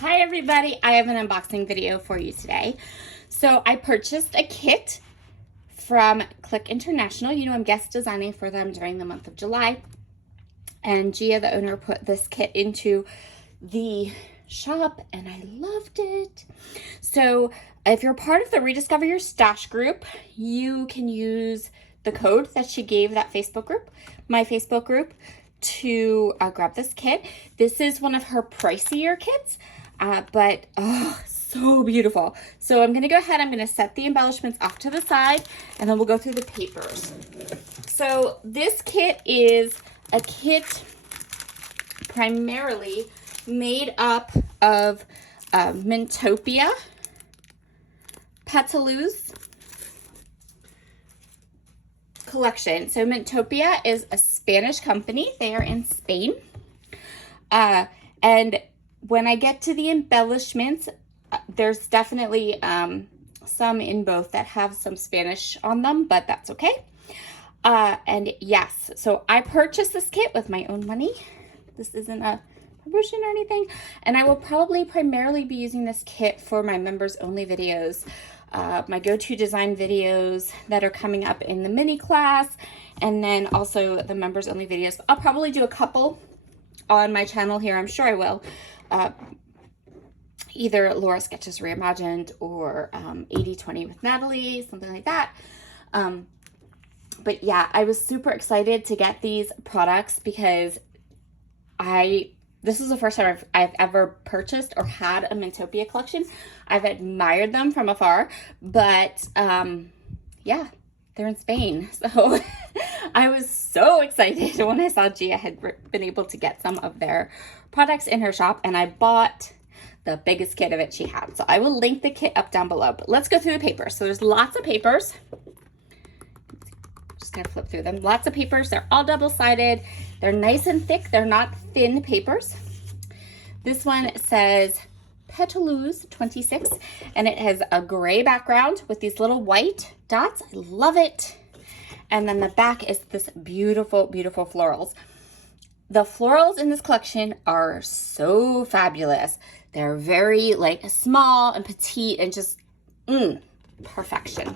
Hi everybody, I have an unboxing video for you today. So I purchased a kit from Clique International. You know, I'm guest designing for them during the month of July. And Gia, the owner, put this kit into the shop and I loved it. So if you're part of the Rediscover Your Stash group, you can use the code that she gave that Facebook group, my Facebook group, to grab this kit. This is one of her pricier kits, but oh, so beautiful. So I'm gonna go ahead, I'm gonna set the embellishments off to the side and then we'll go through the papers. So this kit is a kit primarily made up of Mintopia, Petalos collection. So Mintopia is a Spanish company. They are in Spain. And when I get to the embellishments, there's definitely some in both that have some Spanish on them, but that's okay. And yes, so I purchased this kit with my own money. This isn't a promotion or anything. And I will probably primarily be using this kit for my members only videos. My go-to design videos that are coming up in the mini class, and then also the members only videos. I'll probably do a couple on my channel here. I'm sure I will. Either Laura Sketches Reimagined or 80/20 with Natalie, something like that. But yeah, I was super excited to get these products because this is the first time I've ever purchased or had a Mintopia collection. I've admired them from afar, but yeah, they're in Spain. So I was so excited when I saw Gia had been able to get some of their products in her shop, and I bought the biggest kit of it she had. So I will link the kit up down below, but let's go through the papers. So there's lots of papers. Just gonna flip through them. Lots of papers. They're all double-sided. They're nice and thick. They're not thin papers. This one says Petalos 26, and it has a gray background with these little white dots. I love it. And then the back is this beautiful, beautiful florals. The florals in this collection are so fabulous. They're very like small and petite and just perfection.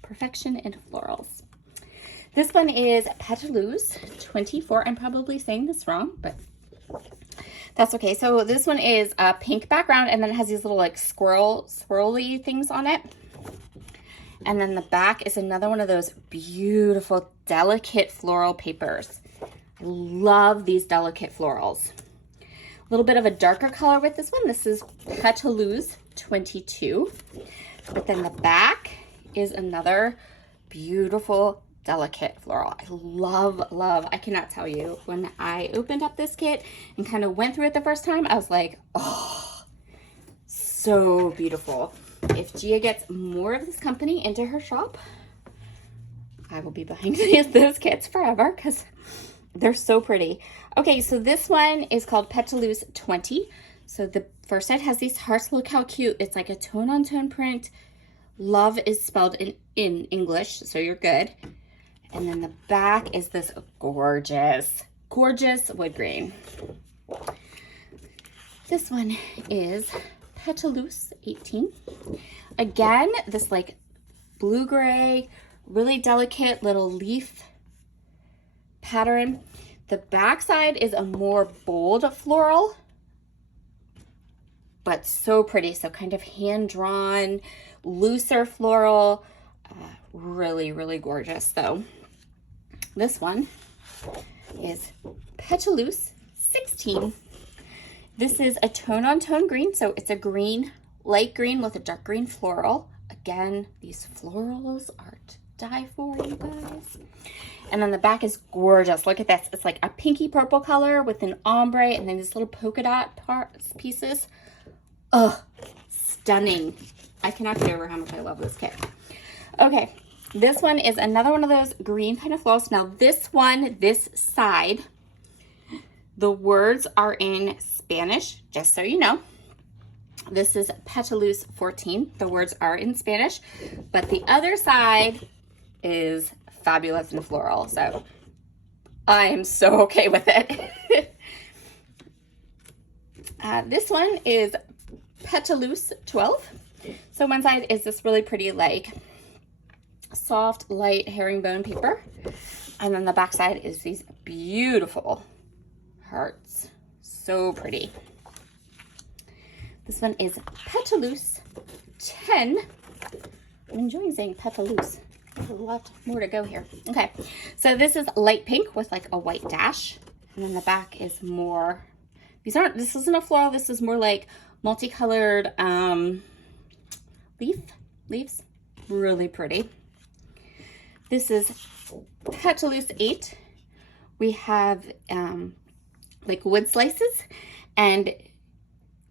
Perfection in florals. This one is Petalos 24. I'm probably saying this wrong, but that's okay. So this one is a pink background, and then it has these little like swirly things on it. And then the back is another one of those beautiful, delicate floral papers. I love these delicate florals. A little bit of a darker color with this one. This is Petalos 22. But then the back is another beautiful, delicate floral. I love, I cannot tell you, when I opened up this kit and kind of went through it the first time, I was like, oh, so beautiful. If Gia gets more of this company into her shop, I will be buying those kits forever because they're so pretty. Okay, so this one is called Petalos 20. So the first side has these hearts. Look how cute. It's like a tone-on-tone print. Love is spelled in English, so you're good. And then the back is this gorgeous, gorgeous wood grain. This one is Petalos 18. Again, this like blue-gray, really delicate little leaf pattern. The back side is a more bold floral, but so pretty. So kind of hand-drawn, looser floral. Really, really gorgeous though. This one is Petalos 16. This is a tone-on-tone green, so it's a green, light green with a dark green floral. Again, these florals are to die for, you guys. And then the back is gorgeous. Look at this. It's like a pinky purple color with an ombre and then these little polka dot pieces. Oh, stunning. I cannot get over how much I love this kit. Okay, this one is another one of those green kind of florals. Now this one, this side, the words are in Spanish, just so you know. This is Petalos 14. The words are in Spanish, but the other side is fabulous and floral. So I am so okay with it. This one is Petalos 12. So one side is this really pretty, like, soft, light herringbone paper. And then the back side is these beautiful hearts. So pretty. This one is Petalos 10. I'm enjoying saying Petalos. There's a lot more to go here. Okay, so this is light pink with like a white dash. And then the back is more, this isn't a floral, this is more like multicolored leaves. Really pretty. This is Petalos 8. We have like wood slices, and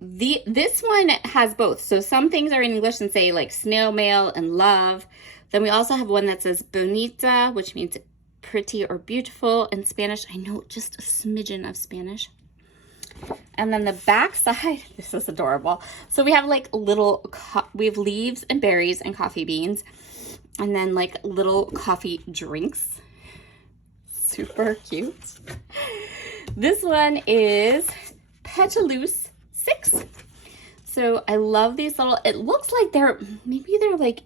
this one has both. So some things are in English and say like snail mail and love. Then we also have one that says bonita, which means pretty or beautiful in Spanish. I know just a smidgen of Spanish. And then the back side, this is adorable. So we have like we have leaves and berries and coffee beans, and then like little coffee drinks. Super cute. This one is Petalos 6. So I love these little, it looks like maybe they're like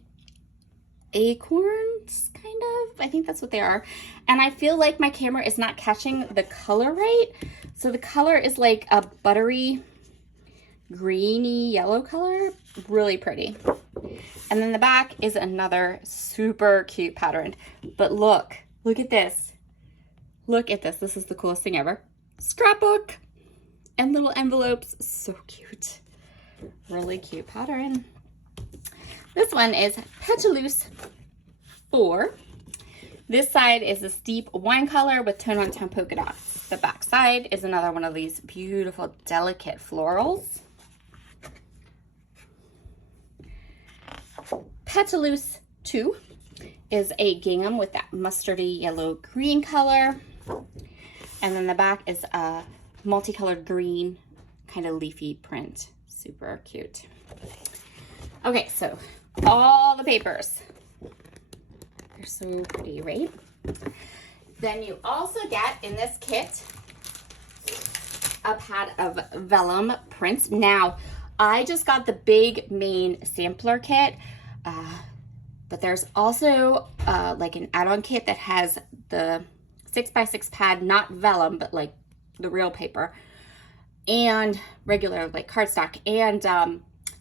acorns, kind of. I think that's what they are. And I feel like my camera is not catching the color right. So the color is like a buttery, greeny yellow color. Really pretty. And then the back is another super cute pattern. But look at this. Look at this. This is the coolest thing ever. Scrapbook and little envelopes. So cute. Really cute pattern. This one is Petalos 4. This side is a steep wine color with tone-on-tone polka dots. The back side is another one of these beautiful, delicate florals. Petalos 2 is a gingham with that mustardy yellow-green color. And then the back is a multicolored green, kind of leafy print. Super cute. Okay, so all the papers. They're so pretty, right? Then you also get in this kit a pad of vellum prints. Now, I just got the big main sampler kit, but there's also like an add-on kit that has the 6x6 pad, not vellum, but like the real paper, and regular like cardstock, and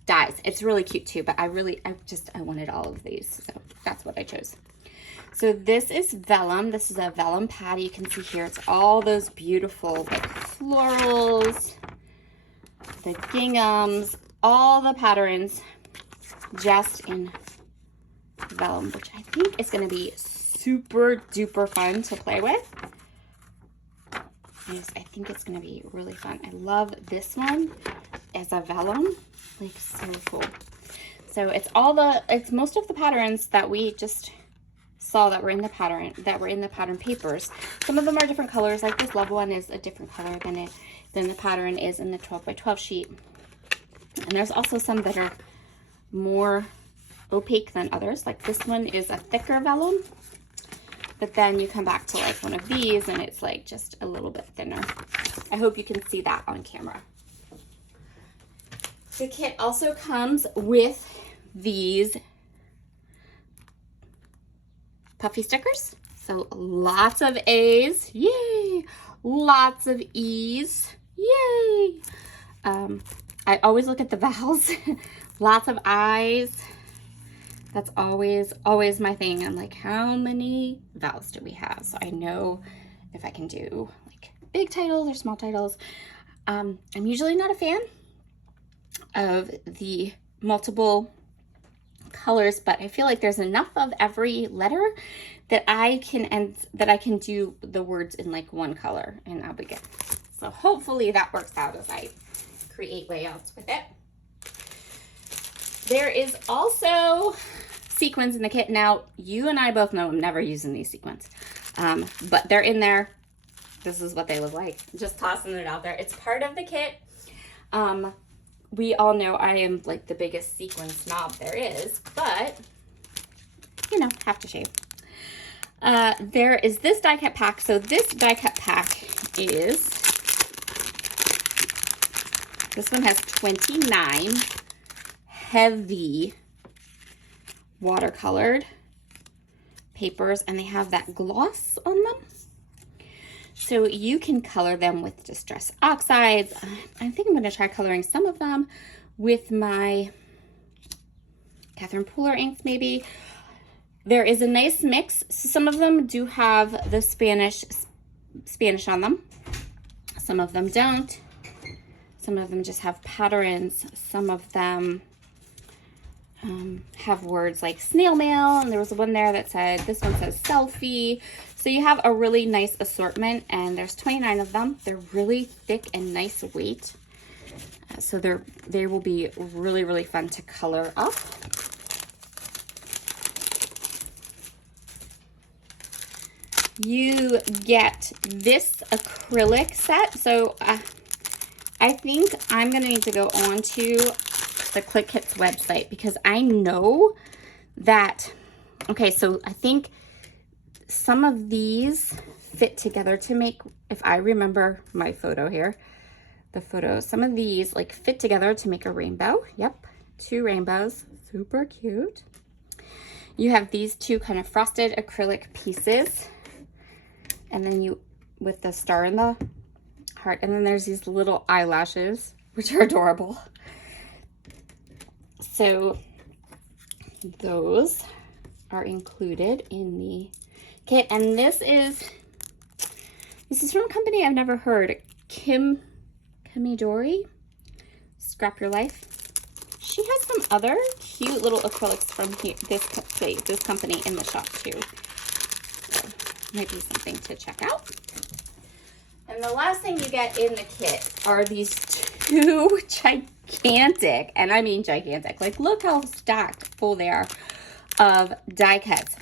dies. It's really cute too, but I wanted all of these, so that's what I chose. So this is vellum. This is a vellum pad. You can see here, it's all those beautiful like florals, the ginghams, all the patterns just in vellum, which I think is going to be super duper fun to play with. Yes, I think it's going to be really fun. I love this one as a vellum, like so cool. So it's most of the patterns that we just saw that were in the pattern papers. Some of them are different colors, like this love one is a different color than the pattern is in the 12x12 sheet. And there's also some that are more opaque than others, like this one is a thicker vellum, but then you come back to like one of these and it's like just a little bit thinner. I hope you can see that on camera. The kit also comes with these puffy stickers. So lots of A's, yay! Lots of E's, yay! I always look at the vowels. Lots of I's. That's always my thing. I'm like, how many vowels do we have? So I know if I can do like big titles or small titles. I'm usually not a fan of the multiple colors, but I feel like there's enough of every letter that I can do the words in like one color, and I'll be good. So hopefully that works out as I create layouts with it. There is also sequins in the kit. Now, you and I both know I'm never using these sequins, but they're in there. This is what they look like. Just tossing it out there. It's part of the kit. We all know I am like the biggest sequin snob there is, but you know, have to shave. There is this die cut pack. So this die cut pack is This one has 29 heavy watercolored papers, and they have that gloss on them. So you can color them with Distress Oxides. I think I'm going to try coloring some of them with my Catherine Pooler inks maybe. There is a nice mix. Some of them do have the Spanish on them. Some of them don't. Some of them just have patterns. Some of them have words like snail mail, and there was one there that said, this one says selfie. So you have a really nice assortment, and there's 29 of them. They're really thick and nice weight. So they will be really, really fun to color up. You get this acrylic set. So I think I'm going to need to go on to the Clique Kits website, because I know that, okay, so I think some of these fit together to make, if I remember my photo here, the photo, some of these like fit together to make a rainbow. Yep, 2 rainbows, super cute. You have these 2 kind of frosted acrylic pieces, and then you, with the star in the heart, and then there's these little eyelashes, which are adorable. So those are included in the kit, and this is from a company I've never heard, Kimidori, Scrap Your Life. She has some other cute little acrylics from here, this company in the shop too. So might be something to check out. And the last thing you get in the kit are these 2 gigantic, and I mean gigantic, like look how stacked full they are, of die cuts.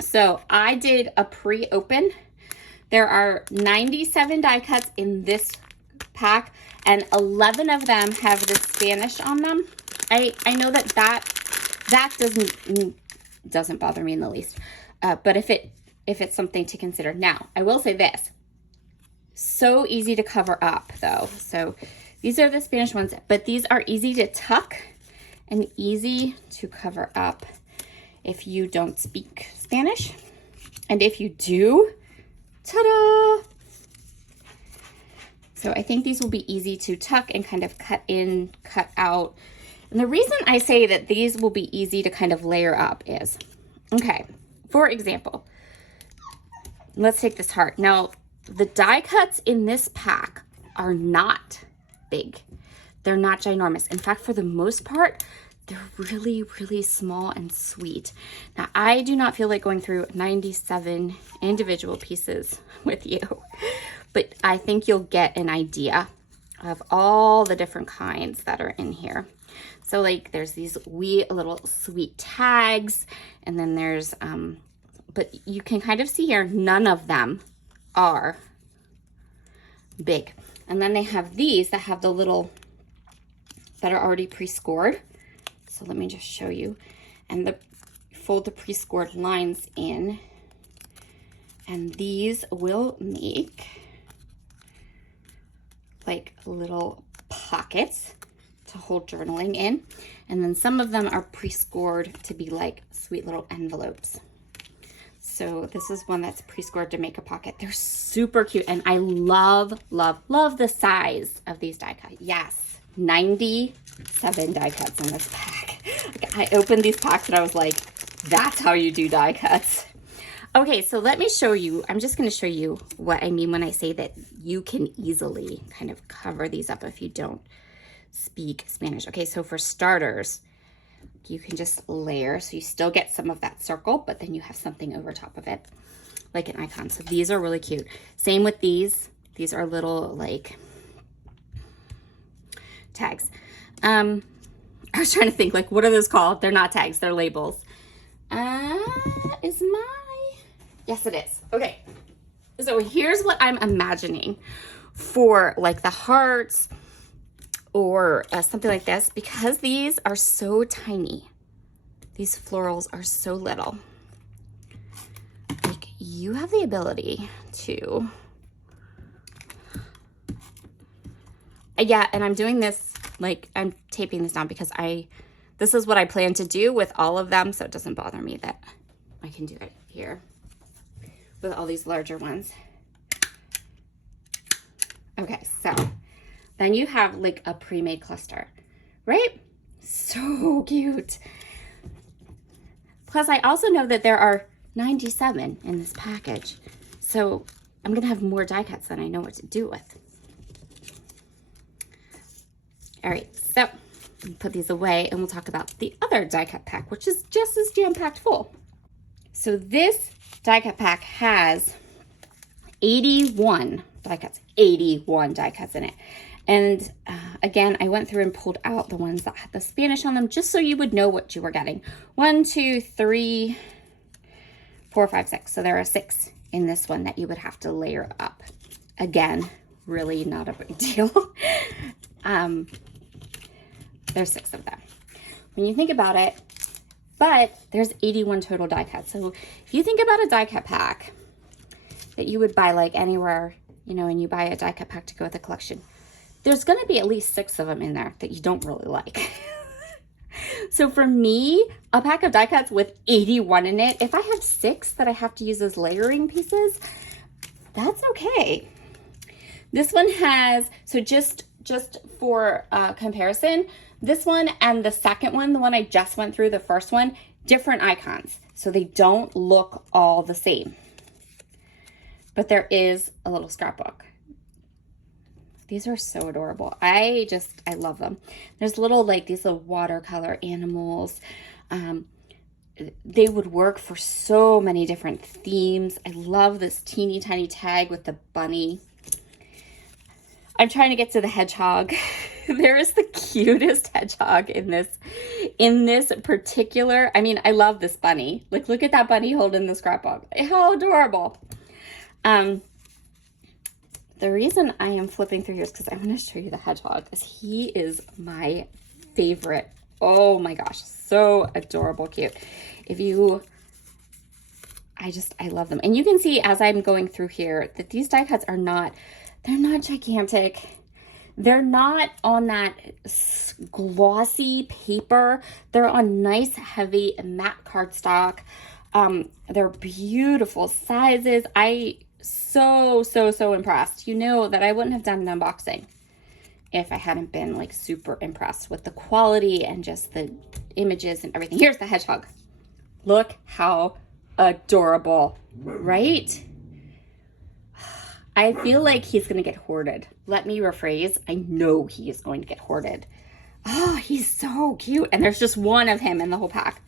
So I did a pre-open. There are 97 die cuts in this pack, and 11 of them have the Spanish on them. I know that doesn't bother me in the least. But if it's something to consider. Now, I will say this. So easy to cover up though. So these are the Spanish ones, but these are easy to tuck and easy to cover up if you don't speak Spanish. And if you do, ta-da! So I think these will be easy to tuck and kind of cut in, cut out. And the reason I say that these will be easy to kind of layer up is, okay, for example, let's take this heart. Now, the die cuts in this pack are not big. They're not ginormous. In fact, for the most part, they're really, really small and sweet. Now, I do not feel like going through 97 individual pieces with you, but I think you'll get an idea of all the different kinds that are in here. So like there's these wee little sweet tags, and then there's, but you can kind of see here, none of them are big. And then they have these that have the little, that are already pre-scored. So let me just show you. And fold the pre-scored lines in. And these will make like little pockets to hold journaling in. And then some of them are pre-scored to be like sweet little envelopes. So this is one that's pre-scored to make a pocket. They're super cute, and I love, love, love the size of these die cuts. Yes, 97 die cuts in this pack. I opened these packs and I was like, that's how you do die cuts. Okay, so let me show you. I'm just going to show you what I mean when I say that you can easily kind of cover these up if you don't speak Spanish. Okay, so for starters, you can just layer, so you still get some of that circle, but then you have something over top of it, like an icon. So these are really cute. Same with these. These are little like tags. I was trying to think, like, what are those called? They're not tags, they're labels. Yes, it is. Okay. So here's what I'm imagining for like the hearts or something like this, because these are so tiny. These florals are so little. Like, you have the ability to Yeah, and I'm doing this, like, I'm taping this down because this is what I plan to do with all of them, so it doesn't bother me that I can do it here with all these larger ones. Okay, so then you have like a pre-made cluster, right? So cute. Plus, I also know that there are 97 in this package, so I'm gonna have more die cuts than I know what to do with. All right, so put these away and we'll talk about the other die cut pack, which is just as jam-packed full. So this die cut pack has 81 die cuts, 81 die cuts in it. And again, I went through and pulled out the ones that had the Spanish on them just so you would know what you were getting. 1, 2, 3, 4, 5, 6. So there are 6 in this one that you would have to layer up. Again, really not a big deal. There's 6 of them. When you think about it, but there's 81 total die cuts. So if you think about a die cut pack that you would buy like anywhere, you know, and you buy a die cut pack to go with a collection, there's going to be at least 6 of them in there that you don't really like. So for me, a pack of die cuts with 81 in it, if I have 6 that I have to use as layering pieces, that's okay. This one has, so just for comparison, this one and the second one, the one I just went through, the first one, different icons. So they don't look all the same. But there is a little scrapbook. These are so adorable. I love them. There's little, like, these little watercolor animals. They would work for so many different themes. I love this teeny tiny tag with the bunny. I'm trying to get to the hedgehog. There is the cutest hedgehog in this particular. I mean, I love this bunny. Like, look at that bunny holding the scrapbook. How adorable. The reason I am flipping through here is because I want to show you the hedgehog, because he is my favorite. Oh my gosh, so adorable, cute. I love them. And you can see as I'm going through here that these die cuts are not, they're not gigantic. They're not on that glossy paper. They're on nice, heavy matte cardstock. They're beautiful sizes. So impressed. You know that I wouldn't have done an unboxing if I hadn't been like super impressed with the quality and just the images and everything. Here's the hedgehog. Look how adorable, right? I feel like he's going to get hoarded. Let me rephrase. I know he is going to get hoarded. Oh, he's so cute. And there's just one of him in the whole pack.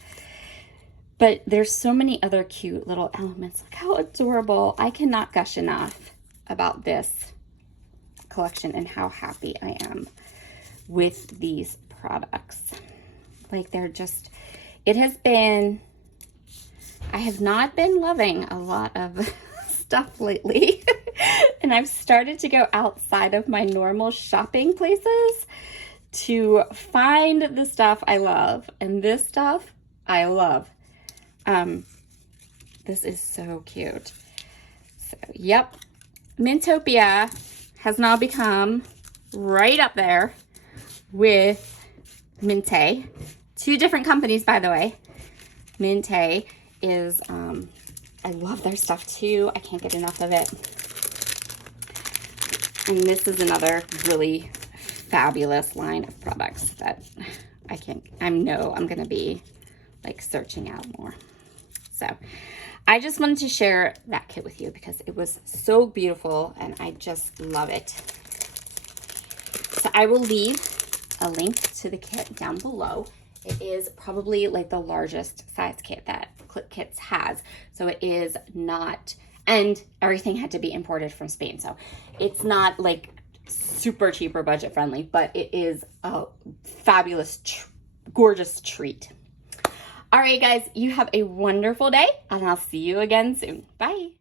But there's so many other cute little elements. Look how adorable. I cannot gush enough about this collection and how happy I am with these products. Like, they're just, it has been, I have not been loving a lot of stuff lately. And I've started to go outside of my normal shopping places to find the stuff I love. And this stuff I love. This is so cute. So, yep. Mintopia has now become right up there with Minte. 2 different companies, by the way. Minte is, I love their stuff too. I can't get enough of it. And this is another really fabulous line of products that I know I'm going to be like searching out more. So I just wanted to share that kit with you because it was so beautiful and I just love it. So I will leave a link to the kit down below. It is probably like the largest size kit that Clique Kits has. So it is not, and everything had to be imported from Spain. So it's not like super cheap or budget friendly, but it is a fabulous, gorgeous treat. All right, guys, you have a wonderful day, and I'll see you again soon. Bye.